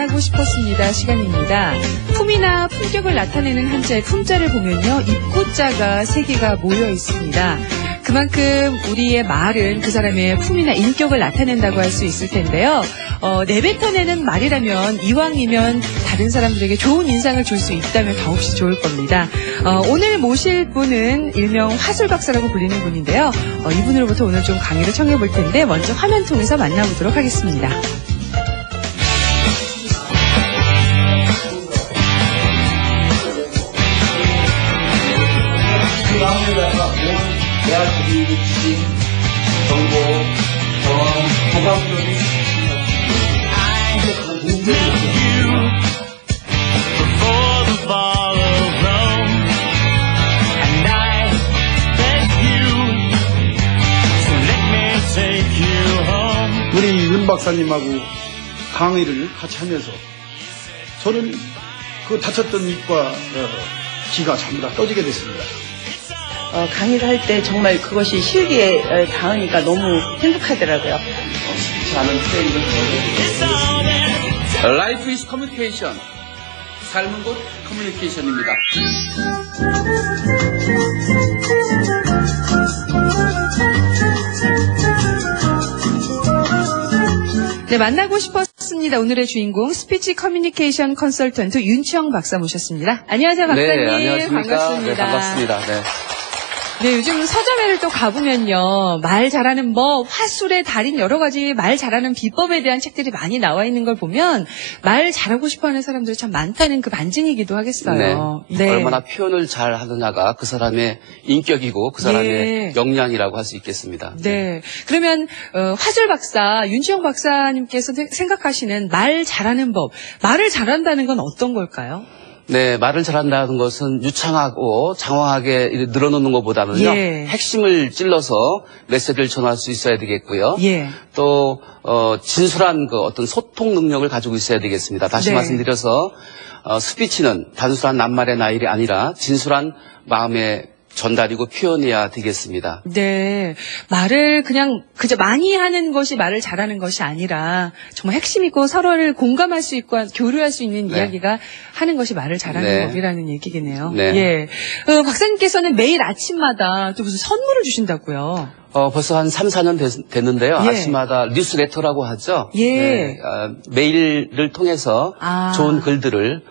만나고 싶었습니다. 시간입니다. 품이나 품격을 나타내는 한자의 품자를 보면요. 입고자가 3개가 모여 있습니다. 그만큼 우리의 말은 그 사람의 품이나 인격을 나타낸다고 할 수 있을 텐데요. 내뱉어내는 말이라면 이왕이면 다른 사람들에게 좋은 인상을 줄 수 있다면 더없이 좋을 겁니다. 오늘 모실 분은 일명 화술박사라고 불리는 분인데요. 이분으로부터 오늘 좀 강의를 청해 볼 텐데 먼저 화면 통해서 만나보도록 하겠습니다. 대학 지식, 정보, 경험, 보강적인 우리 윤 박사님하고 강의를 같이 하면서 저는 그 다쳤던 입과 귀가 전부 다 떠지게 됐습니다. 강의를 할 때 정말 그것이 실기에 닿으니까 너무 행복하더라고요. Life is communication. 삶은 곧 커뮤니케이션입니다. 네, 만나고 싶었습니다. 오늘의 주인공 스피치 커뮤니케이션 컨설턴트 윤치영 박사 모셨습니다. 안녕하세요, 박사님. 네, 안녕하십니까. 반갑습니다. 네, 반갑습니다. 네. 네, 요즘 서점회를 또 가보면요. 말 잘하는 법, 화술의 달인 여러 가지 말 잘하는 비법에 대한 책들이 많이 나와 있는 걸 보면 말 잘하고 싶어하는 사람들이 참 많다는 그 반증이기도 하겠어요. 네. 네. 얼마나 표현을 잘 하느냐가 그 사람의 인격이고 그 사람의 역량이라고 할 수 있겠습니다. 네. 그러면 화술 박사, 윤치영 박사님께서 생각하시는 말 잘하는 법, 말을 잘한다는 건 어떤 걸까요? 네, 말을 잘한다는 것은 유창하고 장황하게 늘어놓는 것보다는요, 핵심을 찔러서 메시지를 전할 수 있어야 되겠고요. 또 진솔한 그 어떤 소통 능력을 가지고 있어야 되겠습니다. 다시 말씀드려서 스피치는 단순한 낱말의 나열이 아니라 진솔한 마음의 전달이고 표현해야 되겠습니다. 네. 말을 그냥 그저 많이 하는 것이 말을 잘하는 것이 아니라 정말 핵심 있고 서로를 공감할 수 있고 교류할 수 있는 이야기가 하는 것이 말을 잘하는 법이라는 얘기겠네요. 예. 박사님께서는 매일 아침마다 또 무슨 선물을 주신다고요? 벌써 한 3, 4년 됐는데요. 아침마다 뉴스레터라고 하죠. 네, 메일을 통해서 좋은 글들을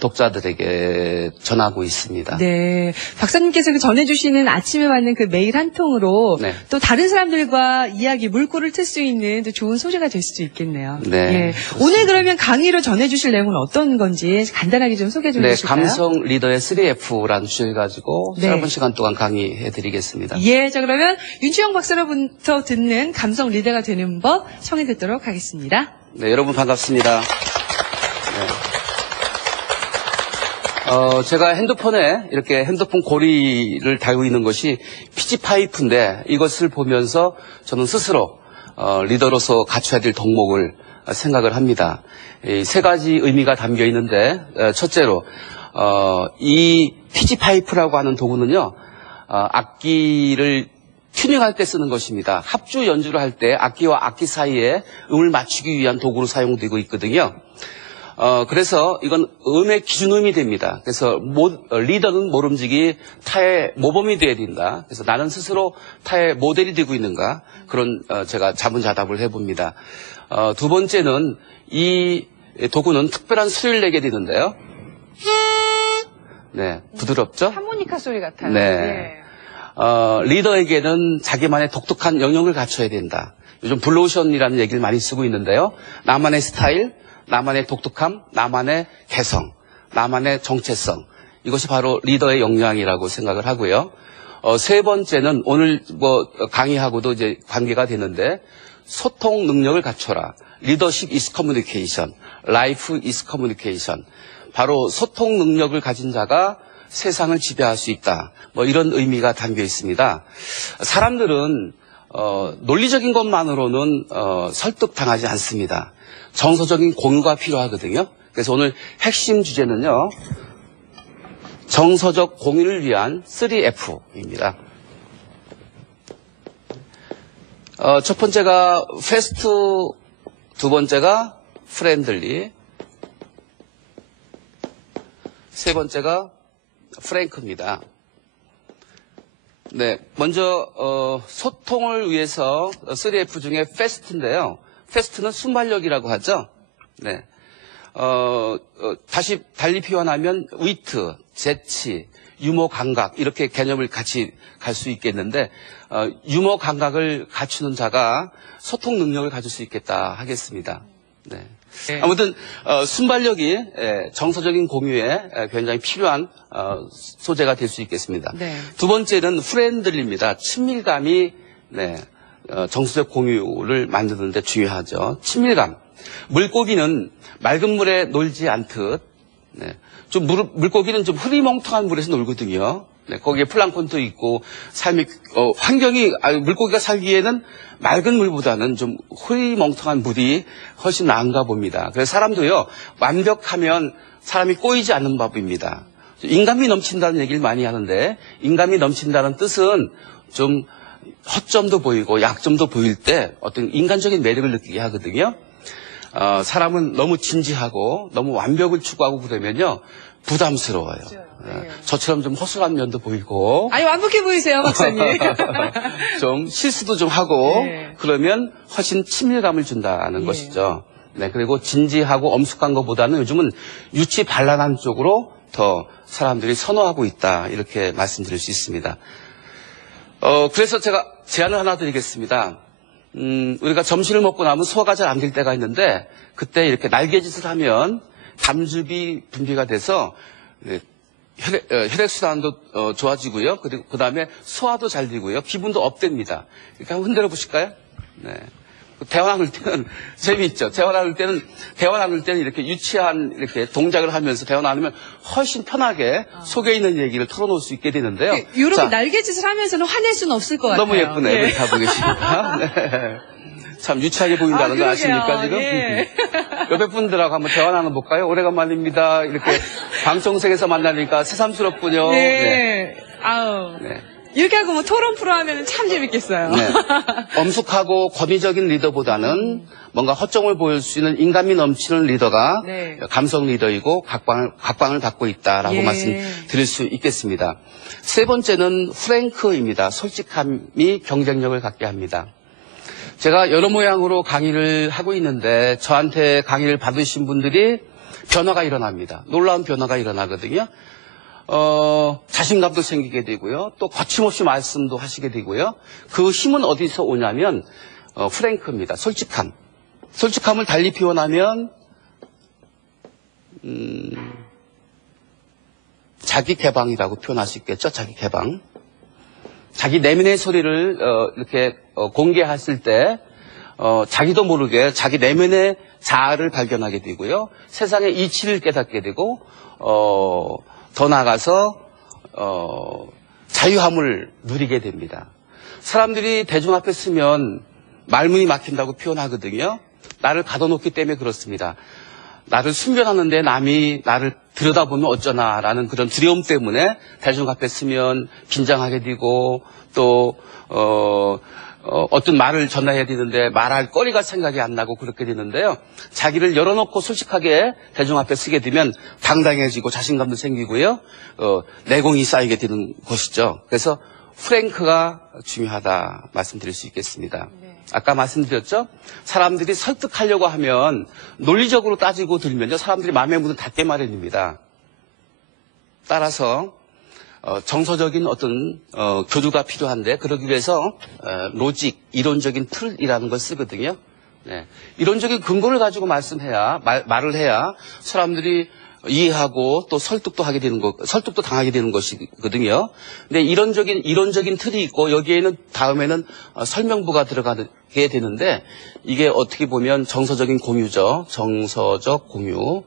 독자들에게 전하고 있습니다. 네. 박사님께서 전해주시는 아침에 받는 그 메일 한 통으로 또 다른 사람들과 이야기, 물꼬를 틀 수 있는 또 좋은 소재가 될 수도 있겠네요. 네. 오늘 그러면 강의로 전해주실 내용은 어떤 건지 간단하게 좀 소개 좀 해주실까요? 감성 리더의 3F라는 주제를 가지고 짧은 시간 동안 강의해드리겠습니다. 예. 자, 그러면 윤치영 박사로부터 듣는 감성 리더가 되는 법 청해 듣도록 하겠습니다. 네, 여러분 반갑습니다. 제가 핸드폰에 이렇게 핸드폰 고리를 달고 있는 것이 피치 파이프인데 이것을 보면서 저는 스스로 리더로서 갖춰야 될 덕목을 생각을 합니다. 이 3가지 의미가 담겨 있는데 첫째로 이 피치 파이프라고 하는 도구는요 악기를 튜닝할 때 쓰는 것입니다. 합주 연주를 할 때 악기와 악기 사이에 음을 맞추기 위한 도구로 사용되고 있거든요. 그래서 이건 음의 기준음이 됩니다. 그래서 리더는 모름지기 타의 모범이 되어야 된다. 그래서 나는 스스로 타의 모델이 되고 있는가 그런 제가 자문자답을 해봅니다. 두 번째는 이 도구는 특별한 소리를 내게 되는데요. 네, 부드럽죠? 하모니카 소리 같아요. 네. 리더에게는 자기만의 독특한 영역을 갖춰야 된다. 요즘 블루오션이라는 얘기를 많이 쓰고 있는데요. 나만의 스타일, 나만의 독특함, 나만의 개성, 나만의 정체성. 이것이 바로 리더의 역량이라고 생각을 하고요. 세 번째는 오늘 강의하고도 이제 관계가 되는데 소통 능력을 갖춰라. Leadership is communication. Life is communication. 바로 소통 능력을 가진 자가 세상을 지배할 수 있다. 이런 의미가 담겨 있습니다. 사람들은 논리적인 것만으로는 설득당하지 않습니다. 정서적인 공유가 필요하거든요. 그래서 오늘 핵심 주제는요. 정서적 공유를 위한 3F입니다. 첫 번째가 패스트, 두 번째가 프렌들리, 세 번째가 프랭크입니다. 네, 먼저 소통을 위해서 3F 중에 패스트인데요. 패스트는 순발력이라고 하죠. 네, 다시 달리 표현하면 위트, 재치, 유머 감각 이렇게 개념을 같이 갈 수 있겠는데 유머 감각을 갖추는 자가 소통 능력을 가질 수 있겠다 하겠습니다. 네. 아무튼 순발력이 정서적인 공유에 굉장히 필요한 소재가 될 수 있겠습니다. 네. 두 번째는 프렌들리입니다. 친밀감이 정서적 공유를 만드는 데 중요하죠. 친밀감. 물고기는 맑은 물에 놀지 않듯 물고기는 좀 흐리멍텅한 물에서 놀거든요. 네, 거기에 플랑크톤도 있고 환경이 물고기가 살기에는 맑은 물보다는 좀 흐리멍텅한 물이 훨씬 나은가 봅니다. 그래서 사람도요, 완벽하면 사람이 꼬이지 않는 법입니다. 인간미 넘친다는 얘기를 많이 하는데, 인간미 넘친다는 뜻은 좀 허점도 보이고 약점도 보일 때 어떤 인간적인 매력을 느끼게 하거든요. 사람은 너무 진지하고 너무 완벽을 추구하고 그러면요, 부담스러워요. 네. 저처럼 좀 허술한 면도 보이고. 아니, 완벽해 보이세요, 박사님. 좀 실수도 좀 하고, 네. 그러면 훨씬 친밀감을 준다는 예. 것이죠. 네, 그리고 진지하고 엄숙한 것보다는 요즘은 유치발랄한 쪽으로 더 사람들이 선호하고 있다. 이렇게 말씀드릴 수 있습니다. 그래서 제가 제안을 하나 드리겠습니다. 우리가 점심을 먹고 나면 소화가 잘 안 될 때가 있는데, 그때 이렇게 날개짓을 하면 담즙이 분비가 돼서 혈액순환도 좋아지고요. 그리고 그 다음에 소화도 잘 되고요. 기분도 업됩니다. 이렇게 한번 흔들어 보실까요? 네. 대화 나눌 때는 재미있죠. 대화 나눌 때는 이렇게 유치한 이렇게 동작을 하면서 대화 나누면 훨씬 편하게 속에 있는 얘기를 털어놓을 수 있게 되는데요. 이렇게 자, 날개짓을 하면서는 화낼 수는 없을 것 같아요. 너무 예쁘네요. 예. 그렇게 하고 계시니까. 네. 참 유치하게 보인다는 거 그러게요. 아십니까 지금? 예. 옆에 분들하고 한번 대화 나눠볼까요? 오래간만입니다. 이렇게 방청석에서 만나니까 새삼스럽군요. 네. 아우. 네. 이렇게 하고 뭐 토론 프로 하면 참 재밌겠어요. 네. 엄숙하고 권위적인 리더보다는 뭔가 허점을 보일 수 있는 인간미 넘치는 리더가 네. 감성 리더이고 각광을 받고 있다라고 예. 말씀드릴 수 있겠습니다. 세 번째는 프랭크입니다. 솔직함이 경쟁력을 갖게 합니다. 제가 여러 모양으로 강의를 하고 있는데 저한테 강의를 받으신 분들이 변화가 일어납니다. 놀라운 변화가 일어나거든요. 자신감도 생기게 되고요. 또 거침없이 말씀도 하시게 되고요. 그 힘은 어디서 오냐면 프랭크입니다. 솔직함. 솔직함을 달리 표현하면 자기 개방이라고 표현할 수 있겠죠. 자기 개방. 자기 내면의 소리를 이렇게 공개했을 때 자기도 모르게 자기 내면의 자아를 발견하게 되고요. 세상의 이치를 깨닫게 되고 더 나아가서 자유함을 누리게 됩니다. 사람들이 대중 앞에 서면 말문이 막힌다고 표현하거든요. 나를 가둬놓기 때문에 그렇습니다. 나를 숨겨놨는데 남이 나를 들여다보면 어쩌나라는 그런 두려움 때문에 대중 앞에 서면 긴장하게 되고 또 어떤 말을 전해야 되는데 말할 거리가 생각이 안 나고 그렇게 되는데요. 자기를 열어놓고 솔직하게 대중 앞에 서게 되면 당당해지고 자신감도 생기고요. 내공이 쌓이게 되는 것이죠. 그래서 프랭크가 중요하다 말씀드릴 수 있겠습니다. 아까 말씀드렸죠. 사람들이 설득하려고 하면 논리적으로 따지고 들면요. 사람들이 마음의 문을 닫게 마련입니다. 따라서 정서적인 어떤 교류가 필요한데 그러기 위해서 로직, 이론적인 틀이라는 걸 쓰거든요. 네. 이론적인 근거를 가지고 말을 해야 사람들이 이해하고 또 설득도 당하게 되는 것이거든요. 근데 이론적인 틀이 있고 여기에는 다음에는 설명부가 들어가게 되는데 이게 어떻게 보면 정서적인 공유죠. 정서적 공유.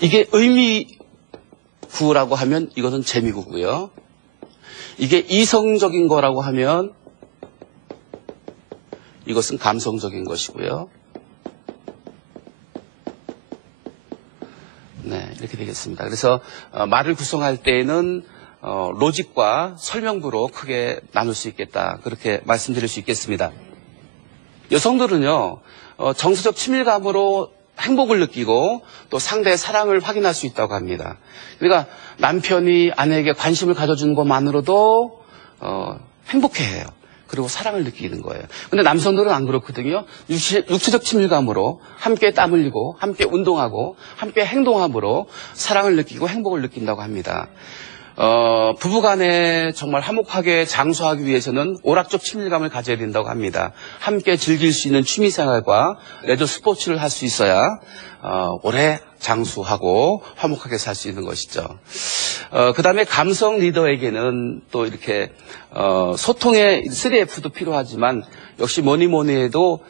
이게 의미구라고 하면 이것은 재미구고요. 이게 이성적인 거라고 하면 이것은 감성적인 것이고요. 네, 이렇게 되겠습니다. 그래서 말을 구성할 때에는 로직과 설명부로 크게 나눌 수 있겠다. 그렇게 말씀드릴 수 있겠습니다. 여성들은요, 정서적 친밀감으로 행복을 느끼고 또 상대의 사랑을 확인할 수 있다고 합니다. 그러니까 남편이 아내에게 관심을 가져주는 것만으로도 행복해해요. 그리고 사랑을 느끼는 거예요. 근데 남성들은 안 그렇거든요. 육체적 친밀감으로 함께 땀 흘리고 함께 운동하고 함께 행동함으로 사랑을 느끼고 행복을 느낀다고 합니다. 부부간에 정말 화목하게 장수하기 위해서는 오락적 친밀감을 가져야 된다고 합니다. 함께 즐길 수 있는 취미생활과 레저 스포츠를 할 수 있어야 오래 장수하고 화목하게 살 수 있는 것이죠. 그 다음에 감성 리더에게는 또 이렇게 소통의 3F도 필요하지만 역시 뭐니 해도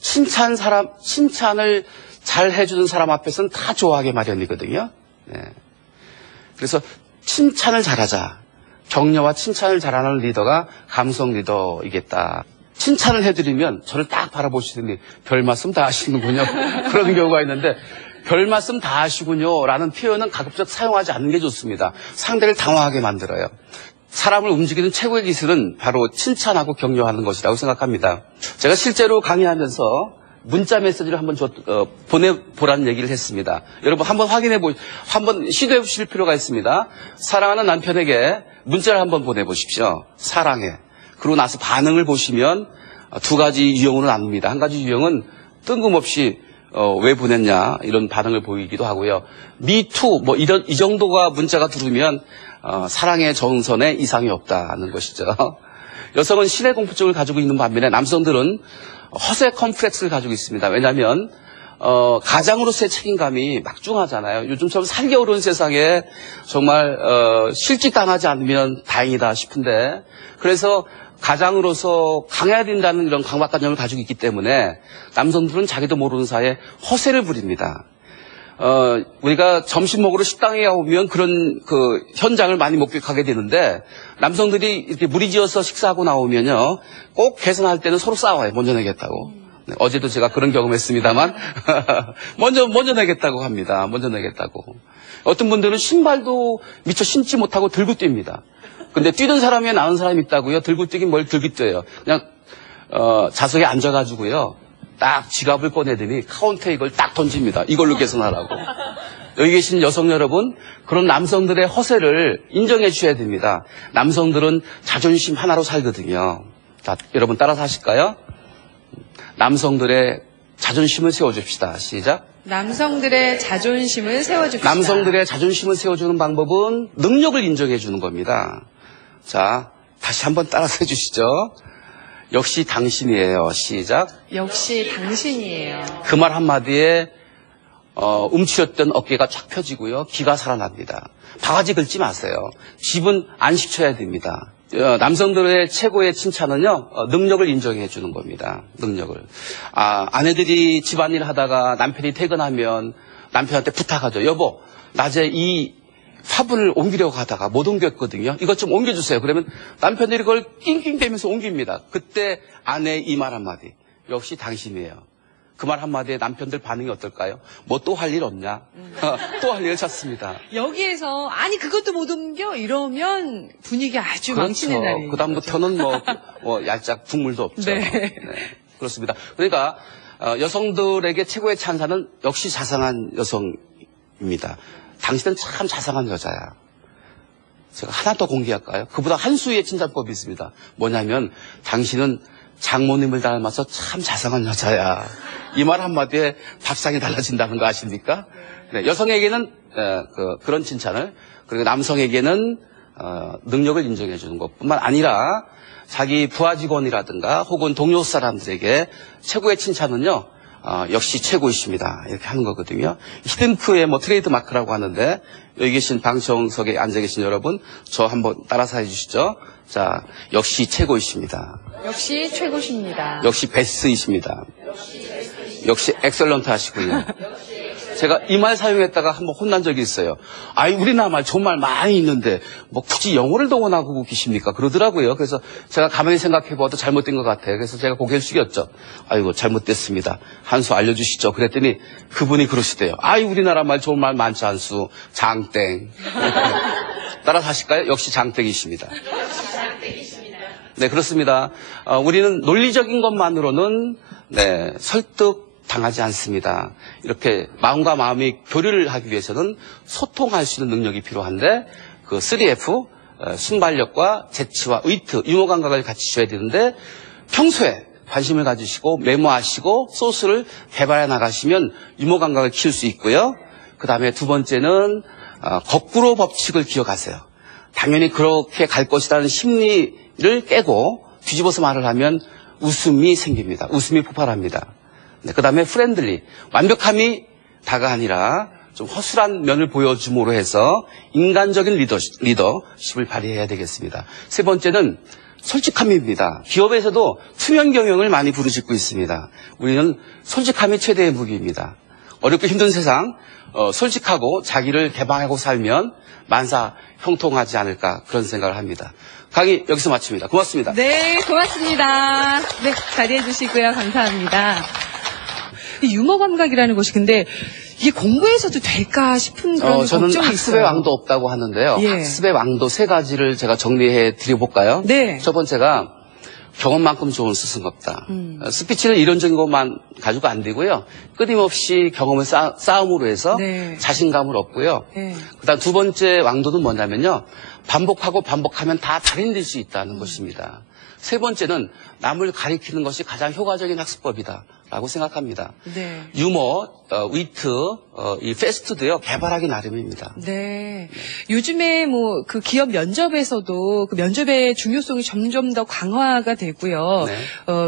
칭찬을 잘 해주는 사람 앞에서는 다 좋아하게 마련이거든요. 네. 그래서 칭찬을 잘하자. 격려와 칭찬을 잘하는 리더가 감성 리더이겠다. 칭찬을 해드리면 저를 딱 바라보시더니 별 말씀 다 하시는군요. 그런 경우가 있는데 별 말씀 다 하시군요 라는 표현은 가급적 사용하지 않는 게 좋습니다. 상대를 당황하게 만들어요. 사람을 움직이는 최고의 기술은 바로 칭찬하고 격려하는 것이라고 생각합니다. 제가 실제로 강의하면서 문자 메시지를 한번 보내보라는 얘기를 했습니다. 여러분 한번 한번 시도해 보실 필요가 있습니다. 사랑하는 남편에게 문자를 한번 보내보십시오. 사랑해. 그러고 나서 반응을 보시면 두 가지 유형으로 나눕니다. 한 가지 유형은 뜬금없이 왜 보냈냐 이런 반응을 보이기도 하고요. 미투 이 정도가 문자가 들어오면 사랑의 정선에 이상이 없다는 것이죠. 여성은 신의 공포증을 가지고 있는 반면에 남성들은 허세 컴플렉스를 가지고 있습니다. 왜냐하면 가장으로서의 책임감이 막중하잖아요. 요즘처럼 살기 어려운 세상에 정말 실직당하지 않으면 다행이다 싶은데 그래서 가장으로서 강해야 된다는 이런 강박관념을 가지고 있기 때문에 남성들은 자기도 모르는 사이에 허세를 부립니다. 우리가 점심 먹으러 식당에 오면 그런 그 현장을 많이 목격하게 되는데 남성들이 이렇게 무리지어서 식사하고 나오면요 꼭 계산할 때는 서로 싸워요. 먼저 내겠다고. 네, 어제도 제가 그런 경험했습니다만 먼저 내겠다고 합니다. 먼저 내겠다고. 어떤 분들은 신발도 미처 신지 못하고 들고 뜁니다. 근데 뛰던 사람이 나은 사람이 있다고요. 들고 뛰긴 뭘 들고 뛰어요. 그냥 좌석에 앉아가지고요. 딱 지갑을 꺼내더니 카운터에 이걸 딱 던집니다. 이걸로 계산하라고. 여기 계신 여성 여러분, 그런 남성들의 허세를 인정해 주셔야 됩니다. 남성들은 자존심 하나로 살거든요. 자, 여러분 따라서 하실까요? 남성들의 자존심을 세워줍시다. 시작. 남성들의 자존심을 세워줍시다. 남성들의 자존심을 세워주는 방법은 능력을 인정해 주는 겁니다. 자, 다시 한번 따라서 해주시죠. 역시 당신이에요. 시작. 역시 당신이에요. 그 말 한마디에 움츠렸던 어깨가 쫙 펴지고요. 기가 살아납니다. 바가지 긁지 마세요. 집은 안 시켜야 됩니다. 남성들의 최고의 칭찬은요. 능력을 인정해 주는 겁니다. 능력을. 아내들이 집안일 하다가 남편이 퇴근하면 남편한테 부탁하죠. 여보, 낮에 이 화분을 옮기려고 하다가 못 옮겼거든요. 이것 좀 옮겨주세요. 그러면 남편들이 그걸 낑낑대면서 옮깁니다. 그때 아내의 이 말 한마디. 역시 당신이에요. 그 말 한마디에 남편들 반응이 어떨까요? 뭐 또 할 일 없냐? 또 할 일 찾습니다. 여기에서 아니 그것도 못 옮겨 이러면 분위기 아주 그렇죠. 망치는 날이에요. 그다음부터는 뭐 얄짝 국물도 없죠. 네. 네, 그렇습니다. 그러니까 여성들에게 최고의 찬사는 역시 자상한 여성입니다. 당신은 참 자상한 여자야. 제가 하나 더 공개할까요? 그보다 한 수위의 칭찬법이 있습니다. 뭐냐면 당신은 장모님을 닮아서 참 자상한 여자야. 이 말 한마디에 밥상이 달라진다는 거 아십니까? 네, 여성에게는 그런 칭찬을, 그리고 남성에게는 능력을 인정해 주는 것뿐만 아니라 자기 부하 직원이라든가 혹은 동료 사람들에게 최고의 칭찬은요. 역시 최고이십니다. 이렇게 하는 거거든요. 히든크의 트레이드 마크라고 하는데 여기 계신 방청석에 앉아 계신 여러분 저 한번 따라서 해주시죠. 자, 역시 최고이십니다. 역시 최고십니다. 역시 베스트이십니다. 역시 엑셀런트 하시고요. 제가 이 말 사용했다가 한번 혼난 적이 있어요. 우리나라 말 좋은 말 많이 있는데 뭐 굳이 영어를 동원하고 계십니까? 그러더라고요. 그래서 제가 가만히 생각해봐도 잘못된 것 같아요. 그래서 제가 고개를 숙였죠. 아이고 잘못됐습니다. 한 수 알려주시죠. 그랬더니 그분이 그러시대요. 우리나라 말 좋은 말 많지 않수. 장땡. 따라서 하실까요? 역시 장땡이십니다. 네, 그렇습니다. 우리는 논리적인 것만으로는 설득 당하지 않습니다. 이렇게 마음과 마음이 교류를 하기 위해서는 소통할 수 있는 능력이 필요한데 그 3F, 순발력과 재치와 의트, 유머 감각을 같이 줘야 되는데 평소에 관심을 가지시고 메모하시고 소스를 개발해 나가시면 유머 감각을 키울 수 있고요. 그 다음에 두 번째는 거꾸로 법칙을 기억하세요. 당연히 그렇게 갈 것이라는 심리를 깨고 뒤집어서 말을 하면 웃음이 생깁니다. 웃음이 폭발합니다. 네, 그 다음에 프렌들리, 완벽함이 다가 아니라 좀 허술한 면을 보여줌으로 해서 인간적인 리더십을 발휘해야 되겠습니다. 세 번째는 솔직함입니다. 기업에서도 투명 경영을 많이 부르짖고 있습니다. 우리는 솔직함이 최대의 무기입니다. 어렵고 힘든 세상, 솔직하고 자기를 개방하고 살면 만사 형통하지 않을까 그런 생각을 합니다. 강의 여기서 마칩니다. 고맙습니다. 네, 고맙습니다. 네, 자리해 주시고요. 감사합니다. 이 유머 감각이라는 것이 근데 이게 공부해서도 될까 싶은 그런 저는 걱정이 학습의 있어요. 왕도 없다고 하는데요. 예. 학습의 왕도 세 가지를 제가 정리해 드려볼까요? 네. 첫 번째가 경험만큼 좋은 스승 없다. 스피치는 이론적인 것만 가지고 안 되고요. 끊임없이 경험을 쌓음으로 해서 네. 자신감을 얻고요. 네. 그다음 두 번째 왕도는 뭐냐면요. 반복하고 반복하면 다 달인될 수 있다는 것입니다. 세 번째는 남을 가리키는 것이 가장 효과적인 학습법이다. 라고 생각합니다. 네. 유머, 위트, 이 패스트도요, 개발하기 나름입니다. 네. 요즘에 뭐 그 기업 면접에서도 그 면접의 중요성이 점점 더 강화가 되고요. 네.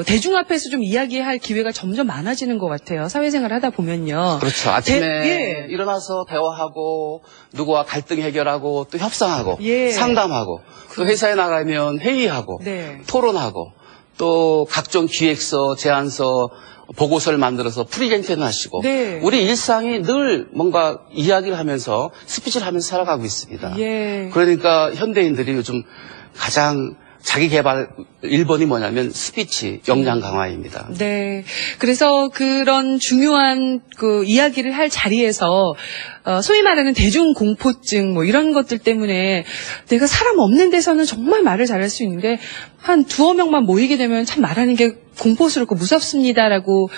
대중 앞에서 좀 이야기할 기회가 점점 많아지는 것 같아요. 사회생활 하다 보면요. 그렇죠. 아침에 예. 일어나서 대화하고, 누구와 갈등 해결하고, 또 협상하고, 예. 상담하고, 또 회사에 나가면 회의하고, 네. 토론하고, 또 각종 기획서, 제안서, 보고서를 만들어서 프리젠테이션 하시고 네. 우리 일상이 늘 뭔가 이야기를 하면서 스피치를 하면서 살아가고 있습니다. 예. 그러니까 현대인들이 요즘 가장 자기 개발 1번이 뭐냐면 스피치 역량 강화입니다. 네. 그래서 그런 중요한 그 이야기를 할 자리에서 소위 말하는 대중공포증 뭐 이런 것들 때문에 내가 사람 없는 데서는 정말 말을 잘할 수 있는데 한 두어 명만 모이게 되면 참 말하는 게 공포스럽고 무섭습니다라고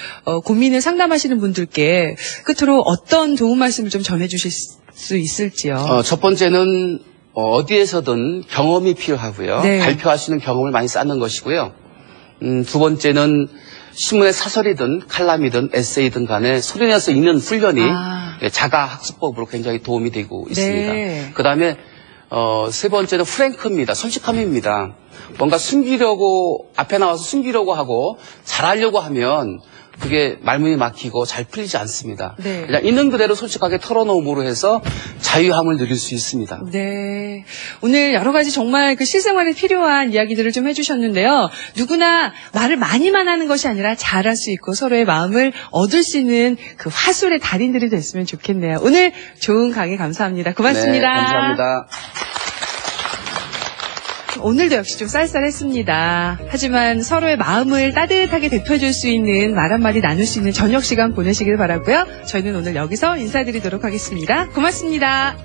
고민을 상담하시는 분들께 끝으로 어떤 도움 말씀을 좀 전해주실 수 있을지요. 첫 번째는 어디에서든 경험이 필요하고요. 네. 발표할 수 있는 경험을 많이 쌓는 것이고요. 두 번째는 신문의 사설이든 칼럼이든 에세이든 간에 소리내서 읽는 훈련이 자가 학습법으로 굉장히 도움이 되고 있습니다. 네. 그다음에 세 번째는 프랭크입니다. 솔직함입니다. 뭔가 숨기려고 앞에 나와서 숨기려고 하고 잘하려고 하면 그게 말문이 막히고 잘 풀리지 않습니다. 네. 그냥 있는 그대로 솔직하게 털어놓음으로 해서 자유함을 누릴 수 있습니다. 네. 오늘 여러 가지 정말 그 실생활에 필요한 이야기들을 좀 해주셨는데요. 누구나 말을 많이만 하는 것이 아니라 잘할 수 있고 서로의 마음을 얻을 수 있는 그 화술의 달인들이 됐으면 좋겠네요. 오늘 좋은 강의 감사합니다. 고맙습니다. 네, 감사합니다. 오늘도 역시 좀 쌀쌀했습니다. 하지만 서로의 마음을 따뜻하게 데펴줄 수 있는 말 한마디 나눌 수 있는 저녁 시간 보내시길 바라고요. 저희는 오늘 여기서 인사드리도록 하겠습니다. 고맙습니다.